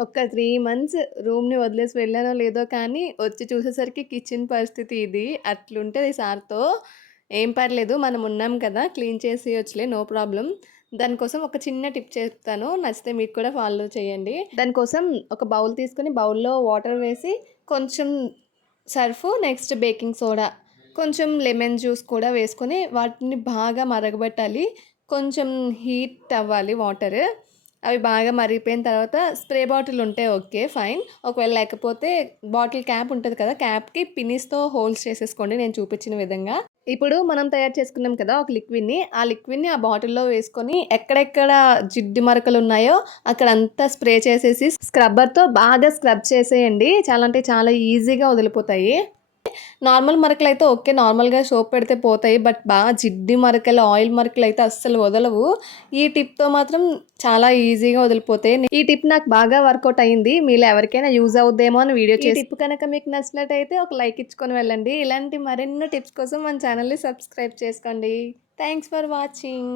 ఒక 3 మంత్స్ రూమ్‌ని వదిలేసి వెళ్ళానో లేదో కానీ, వచ్చి చూసేసరికి కిచెన్ పరిస్థితి ఇది. అట్లుంటది సార్‌తో. ఏం పర్లేదు మనం ఉన్నాం కదా! క్లీన్ చేసేయొచ్చులే నో ప్రాబ్లమ్. దానికోసం ఒక చిన్న టిప్ చెప్తాను. నచ్చితే మీరు కూడా ఫాలో చేయండి. దానికోసం ఒక బౌల్ తీసుకొని బౌల్‌లో వాటర్ వేసి, కొంచెం సర్ఫు, నెక్స్ట్ బేకింగ్ సోడా, కొంచెం లెమన్ జ్యూస్ కూడా వేసుకొని వాటిని బాగా మరగబెట్టాలి. కొంచెం హీట్ అవ్వాలి వాటర్. అవి బాగా మరిగిపోయిన తర్వాత స్ప్రే బాటిల్ ఉంటే ఓకే. ఫైన్. ఒకవేళ లేకపోతే బాటిల్ క్యాప్ ఉంటది కదా! క్యాప్‌కి పిన్నిస్‌తో హోల్స్ చేసేసుకోండి నేను చూపించిన విధంగా. ఇప్పుడు మనం తయారు చేసుకున్నాం కదా! ఒక లిక్విడ్‌ని. ఆ లిక్విడ్‌ని ఆ బాటిల్‌లో వేసుకొని ఎక్కడెక్కడ జిడ్డు మరకలున్నాయో అక్కడంతా స్ప్రే చేసేసి స్క్రబ్బర్‌తో బాగా స్క్రబ్ చేసేయండి. చాలా అంటే చాలా ఈజీగా వదిలిపోతాయి. నార్మల్ మరకలైతే ఓకే. నార్మల్‌గా సోప్ పెడితే పోతాయి. బట్ బాగా జిడ్డి మరకలు, ఆయిల్ మరకలైతే అస్సలు వదలవు. ఈ టిప్‌తో మాత్రం చాలా ఈజీగా వదిలిపోతాయి. ఈ టిప్ నాకు బాగా వర్కౌట్ అయింది. మీలో ఎవరికైనా యూజ్ అవుద్దేమో అని వీడియో ఈ టిప్ కనుక మీకు నచ్చినట్టయితే ఒక లైక్ ఇచ్చుకొని వెళ్ళండి. ఇలాంటి మరెన్నో టిప్స్ కోసం మన ఛానల్‌ని సబ్స్క్రైబ్ చేసుకోండి. Thanks for watching.